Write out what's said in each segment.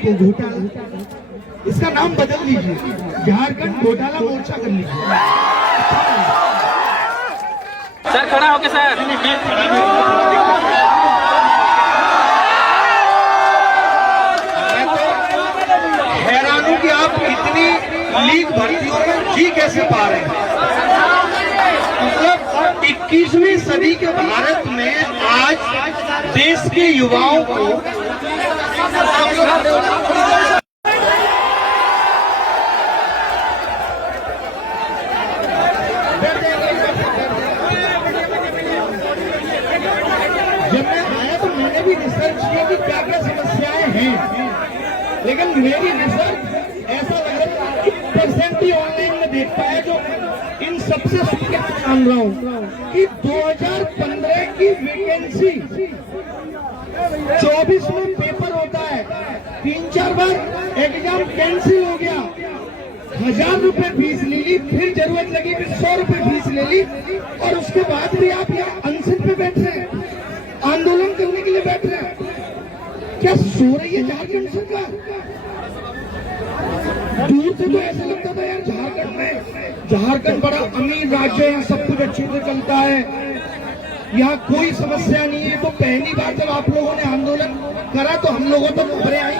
घोटाला, इसका नाम बदल लीजिए, झारखंड घोटाला मोर्चा कर लीजिए। सर खड़ा होके सर। हैरान हूं कि आप इतनी लीग भर्तियों में जी कैसे पा रहे हैं। मतलब 21वीं सदी के भारत में आज देश के युवाओं को जब मैं आया तो मैंने भी रिसर्च किया कि क्या क्या समस्याएं हैं, लेकिन मेरी रिसर्च ऐसा लग रहा है कि 1% ही ऑनलाइन में देख पाया। जो इन सबसे क्या जान रहा हूँ कि 2015 की वैकेंसी 24 में पेपर होता है, 3-4 बार एग्जाम कैंसिल हो गया, 1000 रुपए फीस ले ली, फिर जरूरत लगी फिर 100 रुपए फीस ले ली, और उसके बाद भी आप यहाँ अनशन पे बैठ रहे हैं, आंदोलन करने के लिए बैठ रहे हैं। क्या सो रही है झारखंड सरकार? दूर से तो ऐसा लगता था यार झारखंड बड़ा अमीर राज्य है, सब कुछ अच्छे से चलता है, यहाँ कोई समस्या नहीं है। तो पहली बार जब आप लोगों ने आंदोलन करा तो हम लोगों तो खबरें आई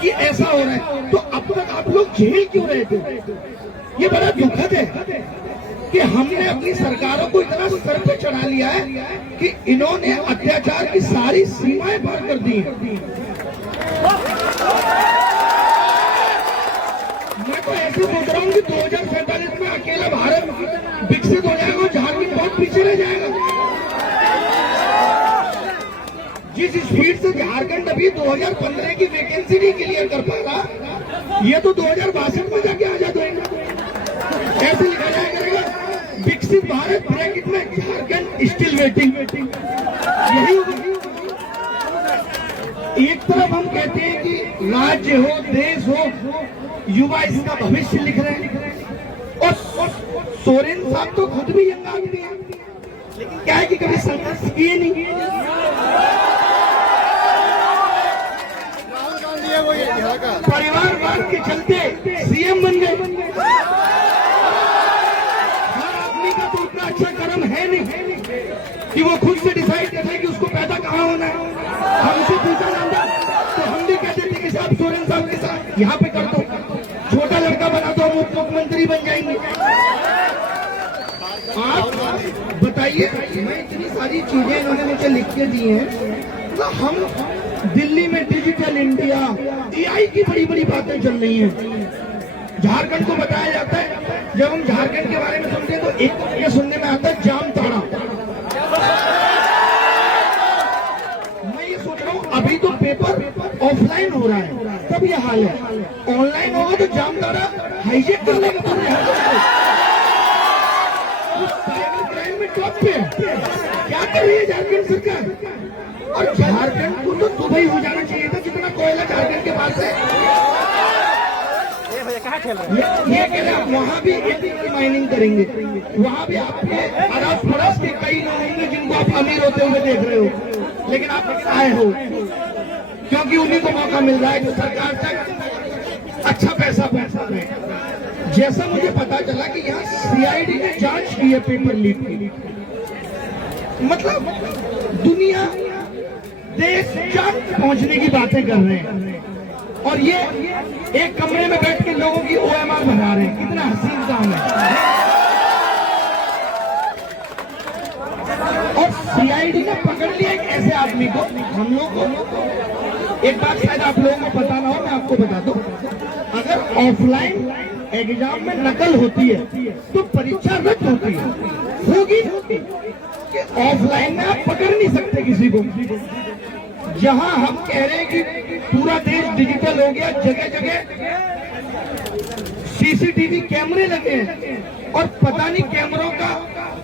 कि ऐसा हो रहा है, तो अब तक आप लोग झेल क्यों रहे थे? ये बड़ा दुखद है कि हमने अपनी सरकारों को इतना सर पे चढ़ा लिया है कि इन्होंने अत्याचार की सारी सीमाएं पार कर दी हैं। मैं तो ऐसे सोच रहा हूँ कि 2047 में अकेला भारत विकसित हो जाएगा, झारखंड बहुत पीछे रह जाएगा। जिस स्पीड से झारखंड अभी 2015 की वैकेंसी नहीं क्लियर कर पा रहा, ये तो 2062 में जाके आजाद होगा। ऐसे लिखा जाया करेगा, विकसित भारत ब्रैकेट में झारखंड स्टिल वेटिंग। यही होगा। एक तरफ हम कहते हैं कि राज्य हो, देश हो, युवा इसका भविष्य लिख रहे हैं, और सोरेन साहब तो खुद भी यंग आदमी है, लेकिन क्या है कि कभी संघर्ष किए नहीं। परिवारवाद के चलते सीएम बन गए। हर आदमी का तो उतना अच्छा कर्म है नहीं कि वो खुद से डिसाइड करे कि उसको पैदा कहाँ होना है। हमसे पूछा जाता तो हम भी कहते थे कि साहब सोरेन साहब के साथ यहाँ पे कर दो, छोटा लड़का बना दो, हम उप मुख्यमंत्री बन जाएंगे। आप बताइए, मैं इतनी सारी चीजें इन्होंने मुझे लिख के दी हैं, तो हम दिल्ली में डिजिटल इंडिया, एआई की बड़ी बड़ी बातें चल रही हैं। झारखंड को बताया जाता है, जब हम झारखंड के बारे में सुनते हैं तो एक तो ये सुनने में आता है जामताड़ा। मैं ये सोच रहा हूँ अभी तो पेपर ऑफलाइन हो रहा है, तब ये हाल है, ऑनलाइन होगा तो जामताड़ा हाईजेक कर लेगा पूरे साइबर क्राइम में टॉप पे। क्या कर रही है झारखंड सरकार? और झारखंड को तो दुबई हो जाना चाहिए था, जितना कोयला झारखंड के पास है। ये कह रहे वहाँ भी की माइनिंग करेंगे, वहाँ भी आपके अरब पड़ोस के कई लोग होंगे जिनको आप अमीर होते हुए देख रहे हो, लेकिन आप आए हो क्योंकि उन्हीं को मौका मिल रहा है जो सरकार तक अच्छा पैसा पहुंचा रहे। जैसा मुझे पता चला कि यहाँ सीआईडी ने जांच की है पेपर लीक की, मतलब दुनिया देश तक पहुंचने की बातें कर रहे हैं, और ये एक कमरे में बैठ के लोगों की ओएमआर बना रहे हैं। कितना हसीन काम है। और सीआईडी ने पकड़ लिया एक ऐसे आदमी को, हम लोग को एक बात शायद आप लोगों को पता ना हो, मैं आपको बता दूं, अगर ऑफलाइन एग्जाम में नकल होती है तो परीक्षा रद्द होती है, होगी कि ऑफलाइन में आप पकड़ नहीं सकते किसी को। जहां हम कह रहे हैं कि पूरा देश डिजिटल हो गया, जगह जगह सीसीटीवी कैमरे लगे हैं, और पता नहीं कैमरों का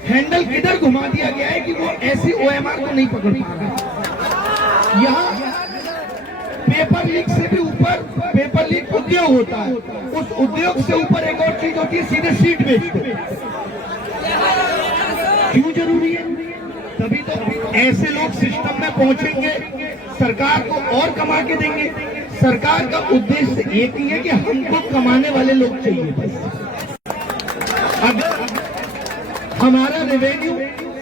हैंडल किधर घुमा दिया गया है कि वो ऐसी ओएमआर को नहीं पकड़ पा रहा। यहाँ पेपर लीक से भी ऊपर पेपर लीक उद्योग होता है, उस उद्योग से ऊपर एक और चीज होती है, सीधे सीट बेचते। क्यों जरूरी है? तभी तो ऐसे लोग सिस्टम में पहुंचेंगे, सरकार को और कमा के देंगे। सरकार का उद्देश्य एक ही है कि हमको कमाने वाले लोग चाहिए बस। अगर हमारा रेवेन्यू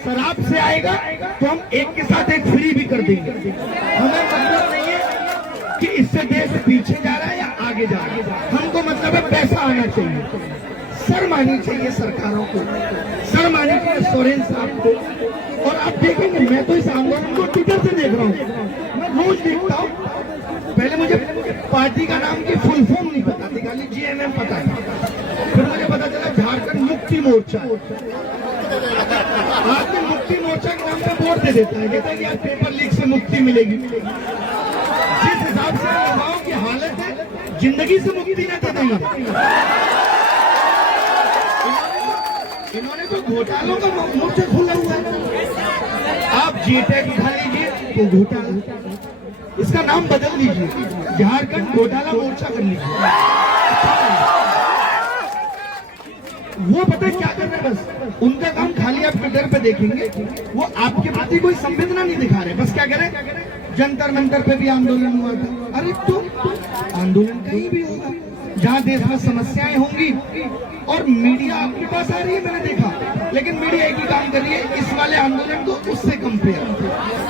शराब से आएगा तो हम एक के साथ एक फ्री भी कर देंगे। हमें मतलब नहीं है कि इससे देश पीछे जा रहा है या आगे जा रहा है, हमको मतलब है पैसा आना चाहिए। शर्म आनी चाहिए सरकारों को, शर्म आनी चाहिए सोरेन साहब को। और आप देखेंगे, मैं तो इस आंदोलन को ट्विटर से देख रहा हूँ, मैं रोज देखता हूँ। पहले मुझे पार्टी का नाम की फुल फॉर्म नहीं पता थी, खाली जीएमएम पता था। फिर मुझे पता चला झारखंड मुक्ति मोर्चा। आपके मुक्ति मोर्चा के नाम पे वोट दे देता है, कहता है कि यार पेपर लीक से मुक्ति मिलेगी। जिस हिसाब से युवाओं की हालत है, जिंदगी से मुक्ति न दे देंगे। इन्होंने तो घोटालों का मोर्चा खोला हुआ है। आप जीटेक उठा लीजिए तो घोटाला, इसका नाम बदल दीजिए, झारखंड घोटाला मोर्चा कर लीजिए। वो पता है क्या कर रहे हैं, बस उनका काम खाली आप ट्विटर पे देखेंगे, वो आपके प्रति कोई संवेदना नहीं दिखा रहे। बस क्या करें, जंतर मंतर पे भी आंदोलन हुआ था। अरे तो आंदोलन कहीं भी होगा जहाँ देश में समस्याएं होंगी और मीडिया आपके पास आ रही है, मैंने देखा। लेकिन मीडिया एक ही काम कर रही है, इस वाले आंदोलन को उससे कंपेयर।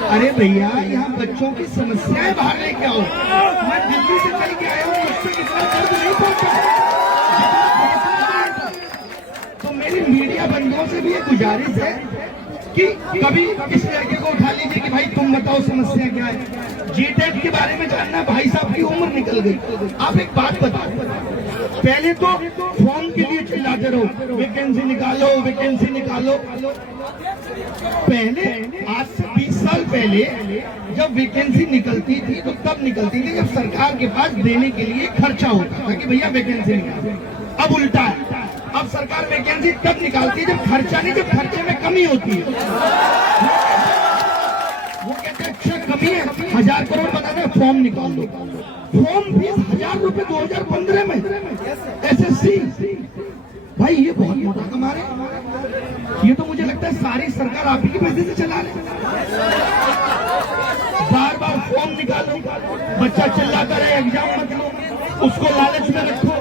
अरे भैया, यहाँ बच्चों की समस्याएं बाहर लेके आओ। मैं दिल्ली से चल के आया हूँ, मुझसे इतना दर्द नहीं पहुंचा। तो मेरी मीडिया बंधुओं से भी ये गुजारिश है कि कभी इस लड़के को उठा लीजिए कि भाई तुम बताओ समस्या क्या है। जीटेट के बारे में जानना, भाई साहब की उम्र निकल गई। आप एक बात बताओ, पहले तो फॉर्म के लिए चिल्लाते रहो, वैकेंसी निकालो वैकेंसी निकालो। पहले आज से 20 साल पहले जब वैकेंसी निकलती थी तो तब निकलती थी जब सरकार के पास देने के लिए खर्चा होता था कि भैया वैकेंसी निकालो। अब उल्टा है, अब सरकार वैकेंसी तब निकालती है जब खर्चा नहीं, जब खर्चे में कमी होती है। वो कहते हैं अच्छा कमी है, 1000 करोड़ बताते हैं, फॉर्म निकाल लो। फॉर्म फीस 1000 रुपए 2015 में एसएससी। भाई ये बहुत मोटा कमा रहे। ये तो मुझे लगता है सारी सरकार आप ही के पैसे से चला रहे। बार बार फॉर्म निकालो, बच्चा चिल्लाता रहे एग्जाम मत लो, उसको लालच में रखो,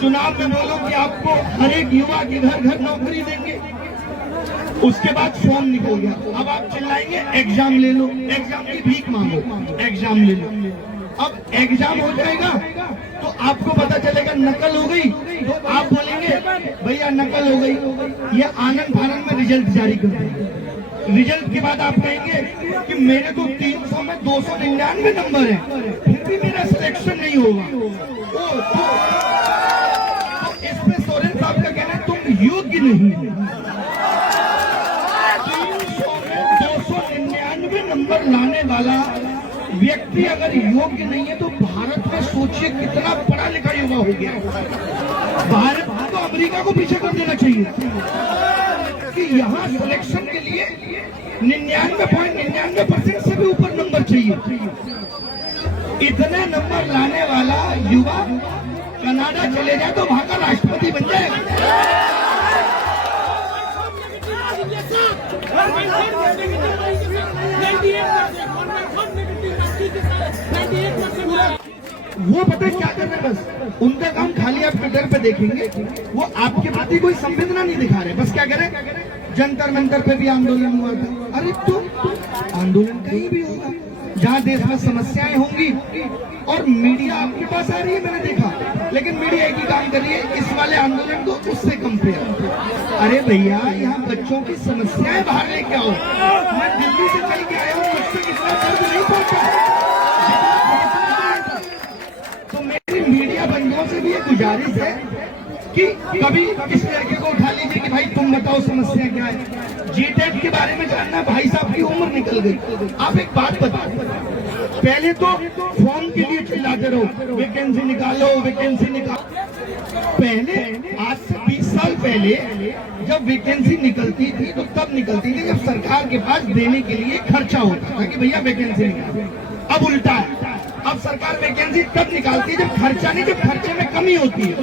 चुनाव में बोलो कि आपको हर एक युवा के घर घर नौकरी देंगे। उसके बाद फॉर्म निकल गया, अब आप चिल्लाएंगे एग्जाम ले लो, एग्जाम की भीख मांगो, एग्जाम ले लो। अब एग्जाम हो जाएगा तो आपको पता चलेगा नकल हो गई, तो आप बोलेंगे भैया नकल हो गई, ये आनंद फानंद में रिजल्ट जारी कर देंगे। रिजल्ट के बाद आप कहेंगे कि मेरे तो 300 में 299 नंबर है, फिर भी मेरा सिलेक्शन नहीं होगा। तो इस पे सोरेन साहब का कहना है तुम योग्य नहीं हो। 300 में 299 नंबर लाने वाला व्यक्ति अगर योग्य नहीं है तो भारत में सोचिए कितना पढ़ा लिखा युवा हो गया। भारत को अमेरिका को पीछे कर देना चाहिए कि यहाँ सिलेक्शन के लिए 99.99% से भी ऊपर नंबर चाहिए। इतने नंबर लाने वाला युवा कनाडा चले जाए तो वहां का राष्ट्रपति बन जाएगा। वो पता है क्या कर रहे हैं, बस उनका काम खाली आप ट्विटर पे देखेंगे, वो आपके प्रति कोई संवेदना नहीं दिखा रहे। बस क्या करें, जंतर मंतर पे भी आंदोलन हुआ था। अरे तो आंदोलन कहीं भी होगा जहाँ देश में समस्याएं होंगी और मीडिया आपके पास आ रही है, मैंने देखा। लेकिन मीडिया एक ही काम कर रही है, इस वाले आंदोलन को उससे कंपेयर। अरे भैया, यहाँ बच्चों की समस्याएं बाहर लेके आओ। मैं दिल्ली से चल के आया हूँ, मुझसे इतना दर्द नहीं पहुंचा। तो मेरी मीडिया बंधुओं से भी ये गुजारिश है कि कभी इस लड़के को उठा लीजिए कि भाई तुम बताओ समस्या क्या है। जीटेट के बारे में जानना, भाई साहब की उम्र निकल गई। आप एक बात बताओ, पहले तो फॉर्म के लिए चिल्लाते रहो, वैकेंसी निकालो वैकेंसी निकालो। पहले आज से 20 साल पहले जब वैकेंसी निकलती थी तो तब निकलती थी जब सरकार के पास देने के लिए खर्चा होता था कि भैया वैकेंसी निकालो। अब उल्टा है, अब सरकार वैकेंसी तब निकालती है जब खर्चा नहीं, जब खर्चे में कमी होती है।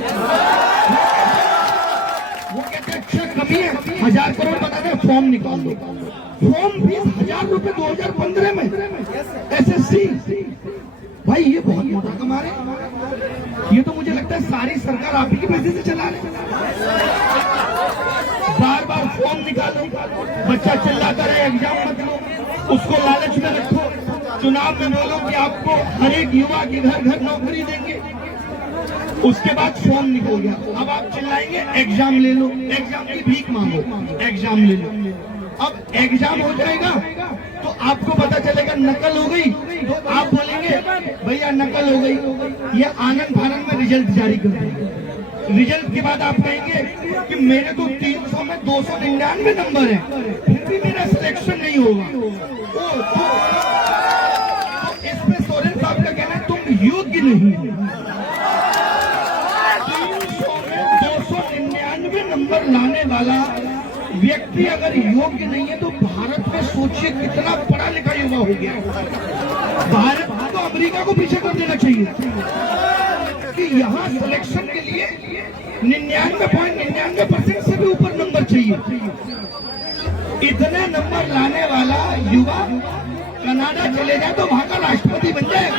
वो कहते हैं अच्छा कमी है, 1000 करोड़ बताते हैं, फॉर्म निकाल लो। फॉर्म फीस 1000 रुपए 2015 में एसएससी। भाई ये बहुत मोटा कमा रहे हैं। ये तो मुझे लगता है सारी सरकार आप ही के पैसे से चला रहे हैं। बार बार फॉर्म निकालो, बच्चा चिल्लाता रहे एग्जाम मत लो, उसको लालच में रखो, चुनाव में बोलो कि आपको हर एक युवा के घर घर नौकरी देंगे, उसके बाद फॉर्म निकल गया, अब आप चिल्लाएंगे एग्जाम ले लो, एग्जाम की भीख मांगो, एग्जाम ले लो। अब एग्जाम हो जाएगा तो आपको पता चलेगा नकल हो गई, तो आप बोलेंगे भैया नकल हो गई, ये आनंद फानंद में रिजल्ट जारी कर देंगे। रिजल्ट के बाद आप कहेंगे कि मेरे तो 300 में 299 नंबर है, फिर भी मेरा सिलेक्शन नहीं होगा। तो इस पे सोरेन साहब का कहना है तुम योग्य नहीं हो। 300 में 299 नंबर लाने वाला व्यक्ति अगर योग्य नहीं है तो भारत में सोचिए कितना पढ़ा लिखा युवा हो गया। भारत को अमेरिका को पीछे कर देना चाहिए कि यहाँ सिलेक्शन के लिए 99.99% से भी ऊपर नंबर चाहिए। इतने नंबर लाने वाला युवा कनाडा चले जाए तो वहां का राष्ट्रपति बन जाए।